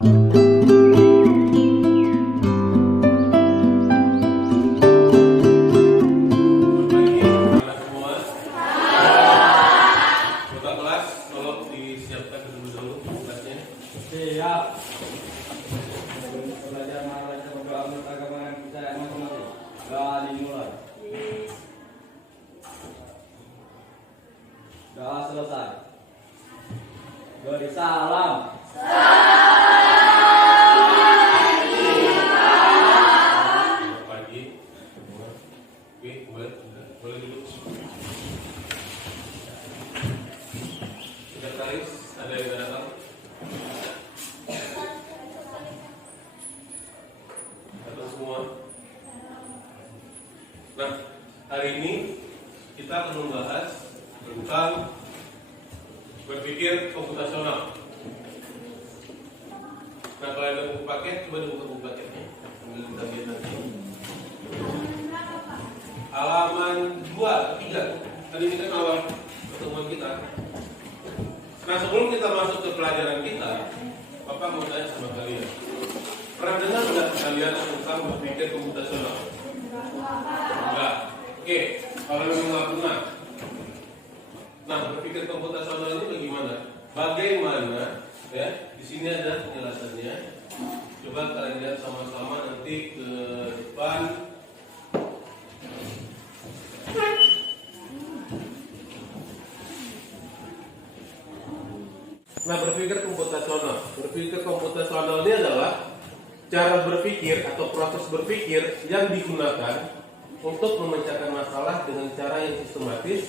Doa selesai. Beri salam. Selamat pagi. Oke, boleh duduk. Sekretaris, ada yang datang? Atau semua? Nah, hari ini kita akan membahas tentang berpikir komputasional. Nah, kalau ada buku paket, coba dibuka buku paketnya. Sambil kita lihat nanti. Halaman 2, 3. Tadi ini kan awal pertemuan kita. Nah, sebelum kita masuk ke pelajaran kita, Bapak mau tanya sama kalian. Pernah dengar nggak kalian tentang berpikir komputasional? Enggak. Oke, kalau memang nggak pernah. Nah, berpikir komputasional ini bagaimana? Bagaimana? Ya, di sini ada penjelasannya. Coba kalian lihat sama-sama nanti ke depan. Nah, berpikir komputasional. Berpikir komputasional ini adalah cara berpikir atau proses berpikir yang digunakan untuk memecahkan masalah dengan cara yang sistematis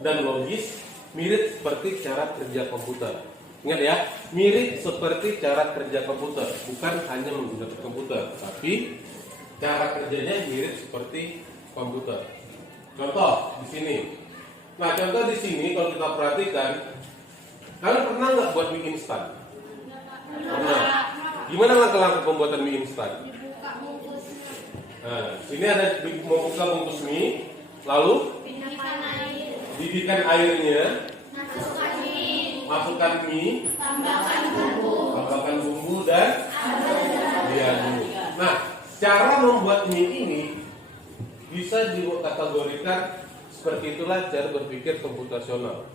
dan logis, mirip seperti cara kerja komputer. Ingat ya, mirip seperti cara kerja komputer, bukan hanya menggunakan komputer, tapi cara kerjanya mirip seperti komputer. Contoh di sini. Nah, contoh di sini kalau kita perhatikan, kalian pernah nggak buat mie instan? Pernah. Gimana langkah-langkah pembuatan mie instan? Nah, sini ada membuka bungkus mie, lalu didihkan airnya, masukkan mie, tambahkan bumbu dan diaduk. Nah, cara membuat mie ini bisa dikategorikan seperti itulah cara berpikir komputasional.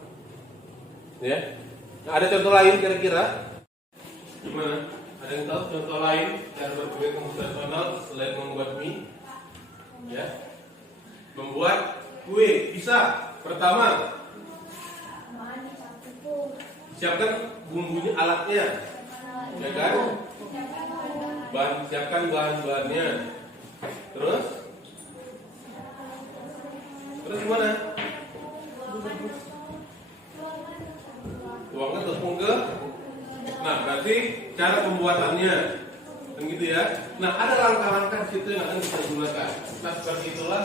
Ya, nah, ada contoh lain kira-kira? Gimana? Ada yang tahu contoh lain cara berpikir komputasional selain membuat mie? Ya, membuat kue bisa. Pertama, siapkan bumbunya, alatnya, ya kan? Siapkan bahan-bahannya. Terus gimana? Tuangkan tepung ke. Nah, berarti cara pembuatannya, kan gitu ya. Nah, ada langkah-langkah di situ yang akan kita gunakan. Nah, seperti itulah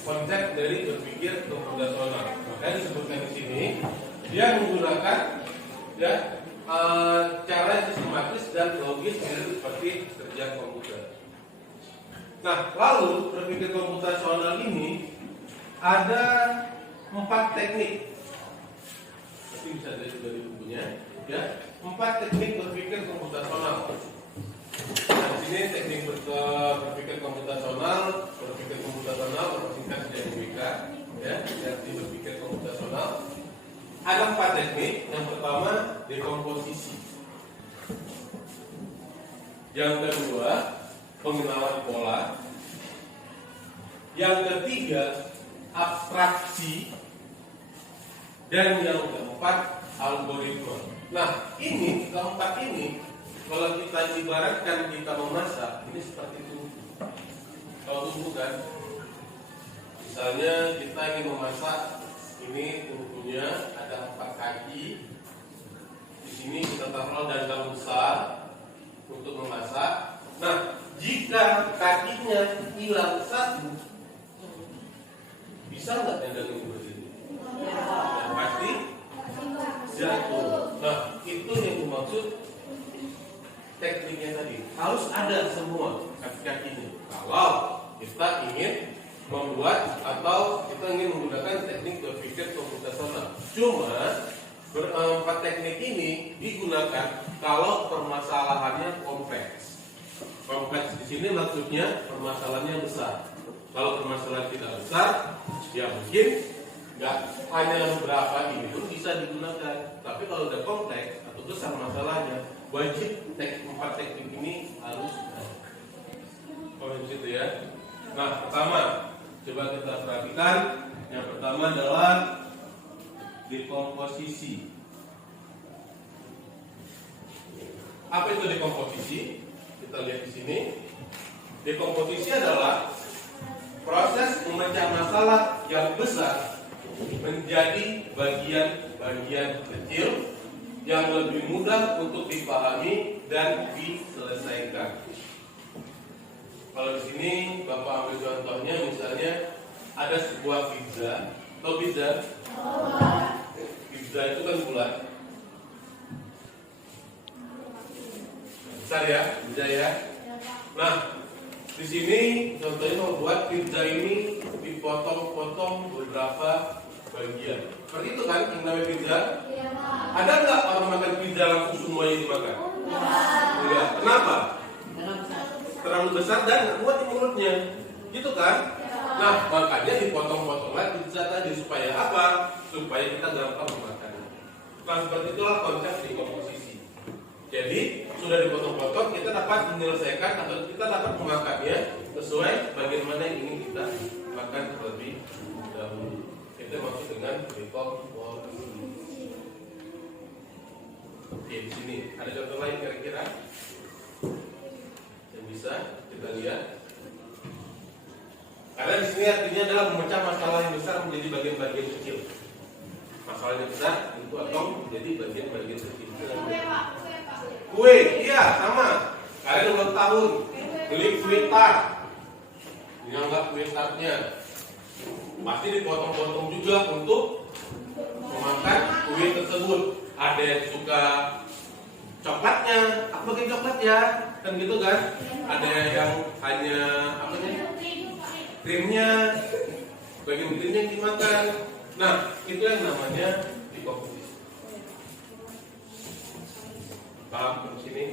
konsep dari berpikir komputasional. Makanya disebutkan di sini dia menggunakan ya cara sistematis dan logis seperti kerja komputer. Nah, lalu berpikir komputasional ini ada 4 teknik. Nanti bisa dari bukunya, ya. 4 teknik berpikir komputasional. Nah, di sini teknik berpikir komputasional bersingkat DBK, ya, teknik berpikir komputasional. Ada 4 teknik. Yang pertama, dekomposisi. Yang kedua, pengenalan pola. Yang ketiga, abstraksi. Dan yang keempat, algoritma. Nah, ini keempat ini kalau kita ibaratkan kita memasak, ini seperti tungku. Kalau tungku kan, misalnya kita ingin memasak, ini tungkunya ada 4 kaki. Di sini kita taruh dandang besar untuk memasak. Nah, jika kakinya hilang satu, bisa nggak dandang ini berdiri? Ya, pasti jatuh. Nah, itu yang dimaksud tekniknya tadi. Harus ada semua kaki-kakinya. Kalau kita ingin membuat atau kita ingin menggunakan teknik berpikir komputasional. Cuma 4 teknik ini digunakan kalau permasalahannya sini maksudnya permasalahannya besar. Kalau permasalahan tidak besar, ya mungkin nggak hanya beberapa ini pun bisa digunakan. Tapi kalau udah kompleks atau besar masalahnya, wajib 4 teknik ini harus ada. Oh gitu ya. Nah, pertama, coba kita perhatikan. Yang pertama adalah dekomposisi. Apa itu dekomposisi? Kita lihat di sini. Dekomposisi adalah proses memecah masalah yang besar menjadi bagian-bagian kecil yang lebih mudah untuk dipahami dan diselesaikan. Kalau di sini Bapak ambil contohnya, misalnya ada sebuah pizza. Tahu pizza? Pizza itu kan bulat. Besar ya, pizza ya. Nah, di sini contohnya membuat pizza ini dipotong-potong beberapa bagian. Seperti itu kan yang namanya pizza? Ada nggak orang makan pizza langsung semuanya dimakan? Enggak. Kenapa? Terlalu besar dan nggak kuat di mulutnya, gitu kan? Nah, makanya dipotong-potonglah pizza tadi supaya apa? Supaya kita gampang memakannya. Nah, seperti itulah konsep dekomposisi. Jadi sudah dipotong-potong, kita dapat menyelesaikan atau kita dapat memakannya sesuai bagaimana yang ingin kita makan terlebih dahulu. Itu maksud dengan dekomposisi. Oke, di sini ada contoh lain kira-kira yang bisa kita lihat. Karena di sini artinya adalah memecah masalah yang besar menjadi bagian-bagian kecil. Masalah yang besar itu potong menjadi bagian-bagian kecil. Kue, iya sama. Kalian ulang tahun, beli kue tart. Ini anggap kue tartnya. Pasti dipotong-potong juga untuk memakan kue tersebut. Ada yang suka coklatnya, aku pakai coklat ya, kan gitu kan? Ada yang hanya apa nih? Krimnya, bagian krimnya yang dimakan. Nah, itu yang namanya dekomposisi. Paham di sini?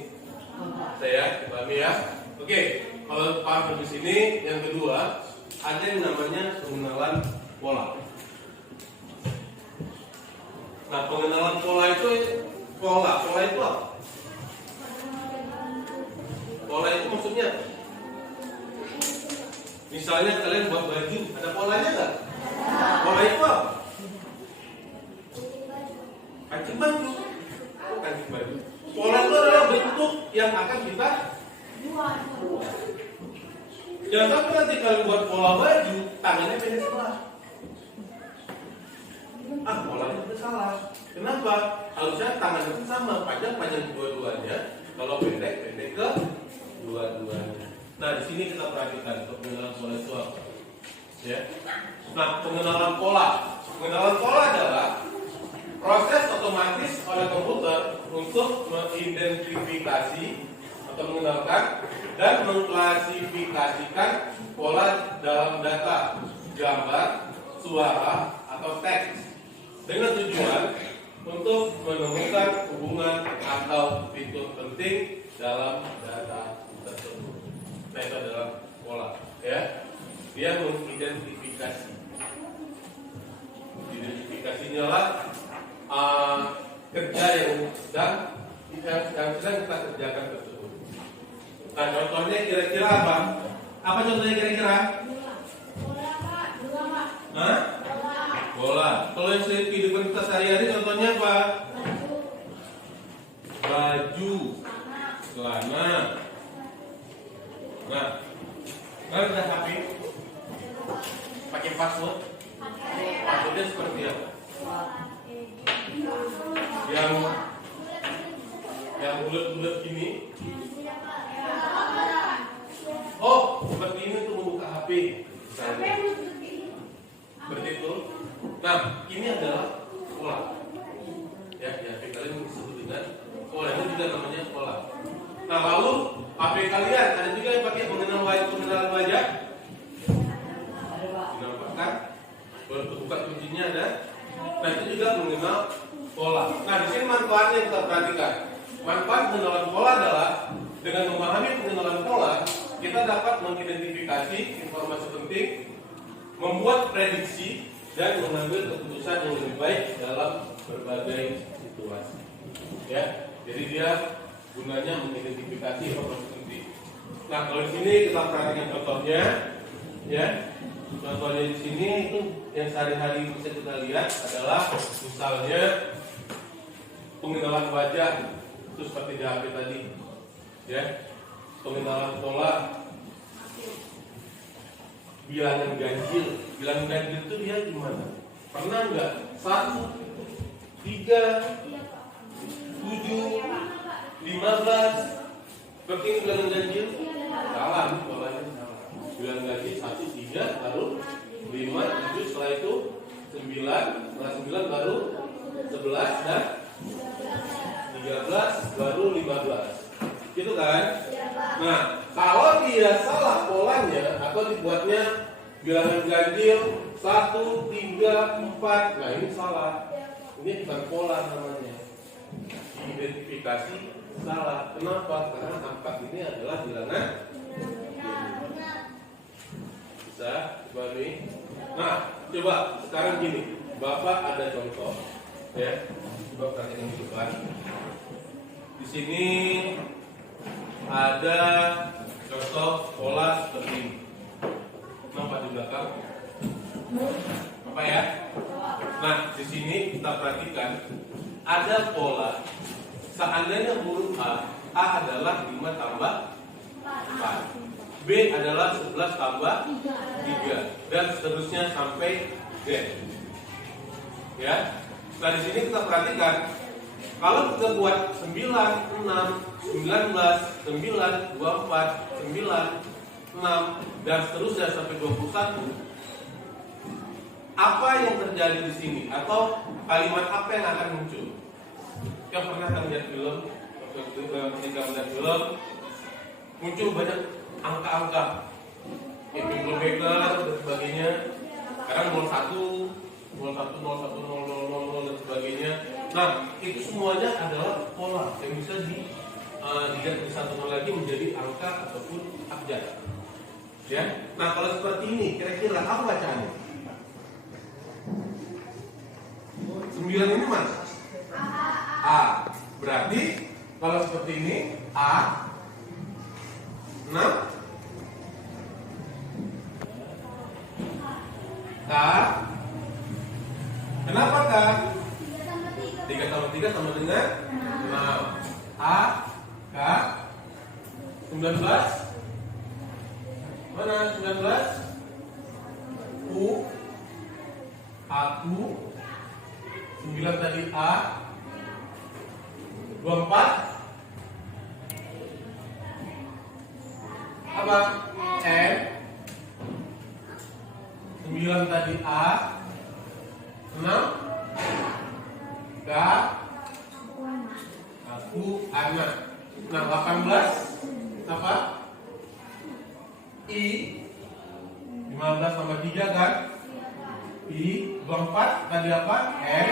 Saya pahami ya. Oke, kalau paham di sini, yang kedua ada yang namanya pengenalan pola. Nah, pengenalan pola itu pola itu apa? Pola itu maksudnya, misalnya kalian buat baju, ada polanya nggak? Pola itu apa? Kancing baju. Kancing baju. Pola itu adalah bentuk yang akan kita buat. Jangan sampai nanti kalian buat pola baju, tangannya pendek sebelah. Polanya itu salah. Kenapa? Harusnya tangan itu sama, panjang dua-duanya. Kalau pendek ke dua-duanya. Nah, di sini kita perhatikan pengenalan pola itu apa? Ya. Nah, pengenalan pola. Pengenalan pola adalah proses otomatis oleh komputer untuk mengidentifikasi atau mengenalkan dan mengklasifikasikan pola dalam data, gambar, suara, atau teks dengan tujuan untuk menemukan hubungan atau fitur penting dalam data tersebut. Nah, itu adalah pola, ya. Dia mengidentifikasi. Identifikasinya lah kerja yang sedang kita kerjakan tersebut. Nah, contohnya kira-kira apa? Apa contohnya kira-kira? Hah? Bola. Kalau yang kehidupan kita sehari-hari contohnya apa? Baju, celana. Nah, kalian udah HP? Pakai password? Passwordnya seperti apa? Yang bulat-bulat gini. Oh, seperti ini untuk membuka HP. Seperti itu. Nah, ini adalah pola. Ya, HP kalian disebut dengan pola. Itu juga namanya pola. Nah, lalu HP kalian ada juga yang pakai pengenalan wajah. Dinampakkan. Untuk buka kuncinya ada. Nah, itu juga mengenal pola. Nah, di sini manfaatnya kita perhatikan. Manfaat pengenalan pola adalah dengan memahami pengenalan pola, kita dapat mengidentifikasi informasi penting, membuat prediksi, dan mengambil keputusan yang lebih baik dalam berbagai situasi. Ya, jadi dia gunanya mengidentifikasi informasi penting. Nah, kalau di sini kita perhatikan contohnya, ya. Contohnya di sini itu yang sehari-hari bisa kita lihat adalah misalnya pengenalan wajah, itu seperti di HP tadi, ya. Pengenalan pola, bilangan ganjil. Bilangan ganjil itu dia gimana? Pernah nggak? 1, 3, 7, 15. Seperti ini bilangan ganjil? Salah, polanya salah. Bilangan ganjil 1, 3, baru 5, 7, setelah itu 9, setelah 9 baru 11 dan 13 baru 15. Gitu kan? Nah, kalau dia salah polanya atau dibuatnya bilangan ganjil 1, 3, 4, nah ini salah. Ini bukan pola namanya. Identifikasi salah. Kenapa? Karena 4 ini adalah bilangan. Bisa coba nih. Nah, coba sekarang gini. Bapak ada contoh, ya. Coba perhatikan di depan. Di sini ada contoh pola seperti ini. Nampak di belakang? Apa ya? Nah, di sini kita perhatikan ada pola. Seandainya huruf A adalah 5 tambah 4, B adalah 11 tambah 3, dan seterusnya sampai Z. Ya. Nah, di sini kita perhatikan kalau kita buat 9, 6, 19, 9, 24, 9, 6, dan seterusnya sampai 21, apa yang terjadi di sini? Atau kalimat apa yang akan muncul? Yang pernah kan lihat film, ketika melihat film, muncul banyak angka-angka, Baker dan sebagainya. Sekarang 01, 01, 01, 00, dan sebagainya. Nah, itu semuanya adalah pola yang bisa disatukan lagi menjadi angka ataupun abjad. Ya. Nah, kalau seperti ini, kira-kira apa bacaannya? 9 ini mana? A. Berarti kalau seperti ini A 6 K. Kenapa K? 3 tambah 3 sama dengan 6. A K 19. Mana 19? U Aku 9 tadi A 24 apa? N 9 tadi A 6 K Aku anak. Nah, 18 apa? I 15 tambah 3 kan? I 24 tadi apa? N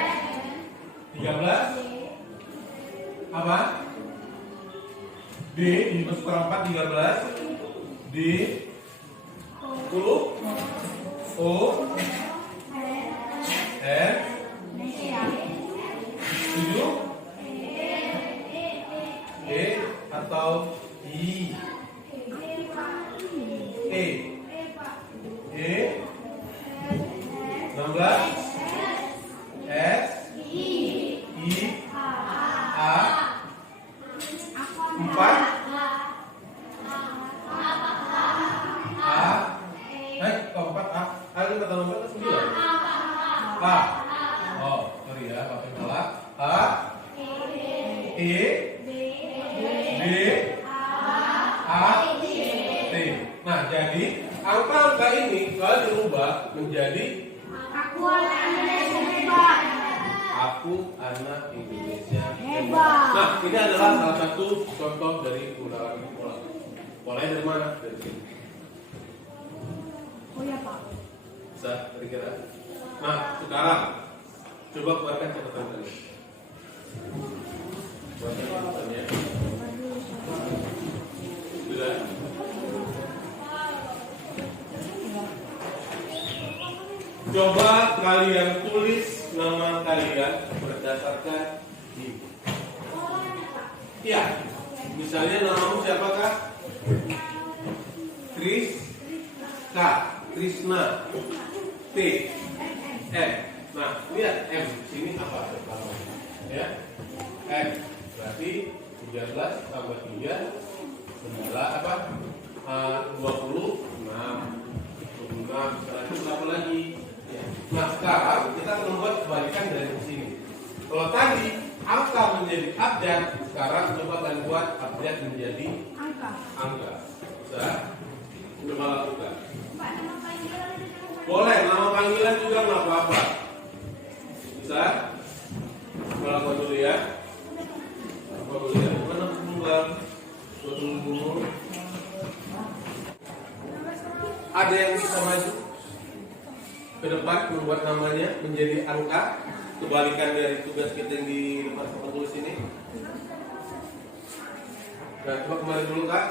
13 apa? D 15 per 4 13. D 10 O R 7 E atau I E 16 S I A 4 A keempat A. Ada kata nomor ke 9. A. Oh, sorry ya, pakai salah. A E B A T. Nah, jadi angka-angka ini kalau dirubah menjadi Aku anak Indonesia hebat. Nah, ini adalah salah satu contoh dari penggunaan pola. Polanya dari mana? Dari sini. Oh ya Pak. Bisa kira-kira. Nah, sekarang coba keluarkan catatan kalian. Buatkan catatannya. Sudah. Coba kalian tulis nama kalian berdasarkan ini. Iya. Misalnya namamu siapakah? Krishna, T, M. Nah, lihat M sini apa? Ya, M berarti 13 tambah 3 adalah apa? 26. 26. Selanjutnya berapa lagi? Ya. Nah, sekarang kita akan membuat kebalikan dari sini. Kalau tadi angka menjadi abjad, sekarang coba kalian buat abjad menjadi angka. Bisa? Coba lakukan. Boleh, nama panggilan juga nggak apa-apa. Bisa? Coba lakukan dulu ya. Apa dulu ya? Mana pengembang? Dulu. Ada yang bisa maju ke depan membuat namanya menjadi angka, kebalikan dari tugas kita yang di depan papan tulis ini. Nah, coba kembali dulu Kak.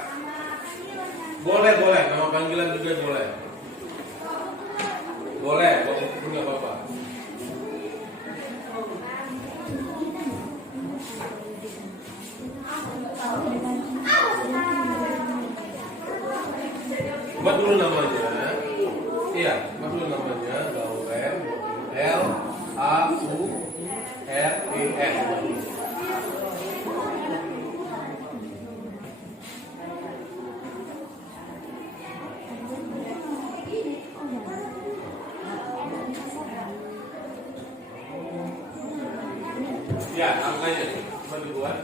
Boleh, nama panggilan juga boleh. Boleh, waktu itu nggak apa-apa. Buat dulu namanya. Iya, buat dulu namanya. Lauren, L A U R E N. Ya, angkanya coba dibuat.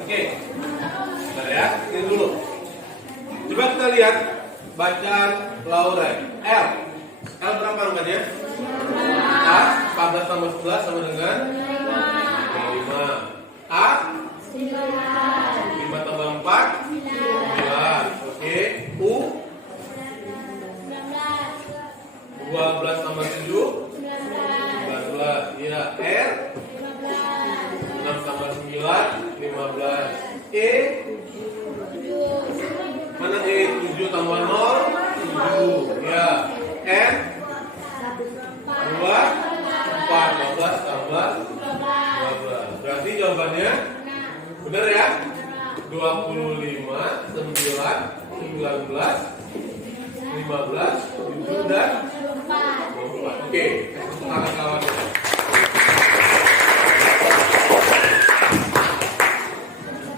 Oke, bentar ya, ini dulu. Coba kita lihat bacaan Lauren. L berapa angkanya? A 14 tambah 11 sama dengan 5. A 5 tambah 4 9. Oke. U 12 tambah 7 14. Iya. R 6 tambah 9 15. E mana E? 7 tambah 0 7. Ya. N 2 4 12 tambah 12. Berarti jawabannya benar ya? 25 9 19 15 7 dan 24. Oke, kawan-kawan.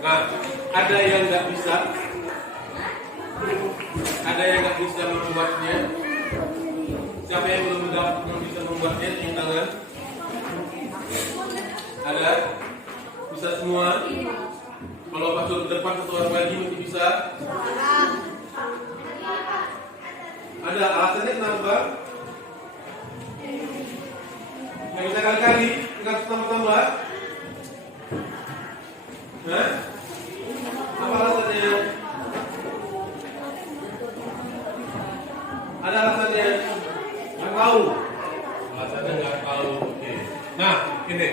Nah, ada yang nggak bisa? Ada yang nggak bisa membuatnya? Siapa yang belum bisa membuatnya? Cium tangan. Ada? Bisa semua? Kalau pas turun depan satu orang lagi mesti bisa? Ada alasannya kenapa? Nggak bisa kali-kali? Nggak tambah-tambah? Hah? Apa alasannya? Ada alasannya? Nggak tahu. Alasannya nggak tahu. Oke. Nah, ini.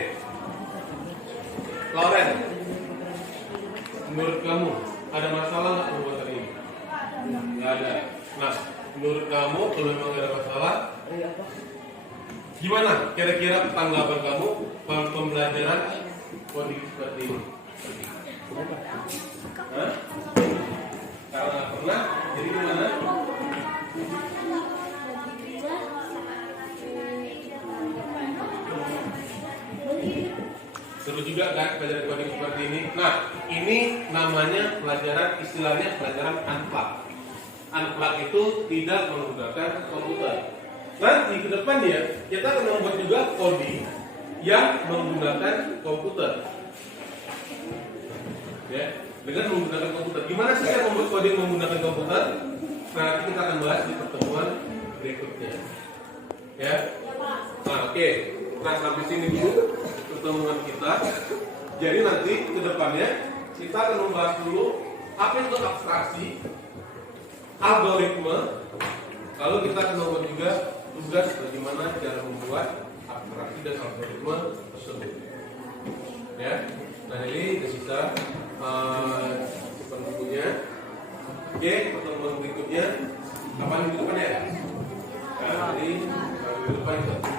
Lauren, menurut kamu ada masalah nggak pembuatan ini? Nggak ada. Nah, menurut kamu kalau memang ada masalah, gimana kira-kira tanggapan kamu pembelajaran coding seperti ini? Hah? Karena nggak pernah, jadi gimana? Seru juga kan pelajaran coding seperti ini. Nah, ini namanya pelajaran, istilahnya pelajaran unplug. Unplug itu tidak menggunakan komputer. Nanti ke depannya kita akan membuat juga coding yang menggunakan komputer. Ya, dengan menggunakan komputer. Gimana sih cara membuat coding menggunakan komputer? Nanti kita akan bahas di pertemuan berikutnya. Ya. Nah, oke. Nah, sampai sini dulu pertemuan kita. Jadi nanti ke depannya kita akan membahas dulu apa itu abstraksi, algoritma, lalu kita akan membahas juga tugas bagaimana cara membuat abstraksi dan algoritma tersebut. Ya, nah ini sudah kita simpan bukunya. Oke, pertemuan berikutnya kapan minggu depan ya? Nah, ini minggu depan itu.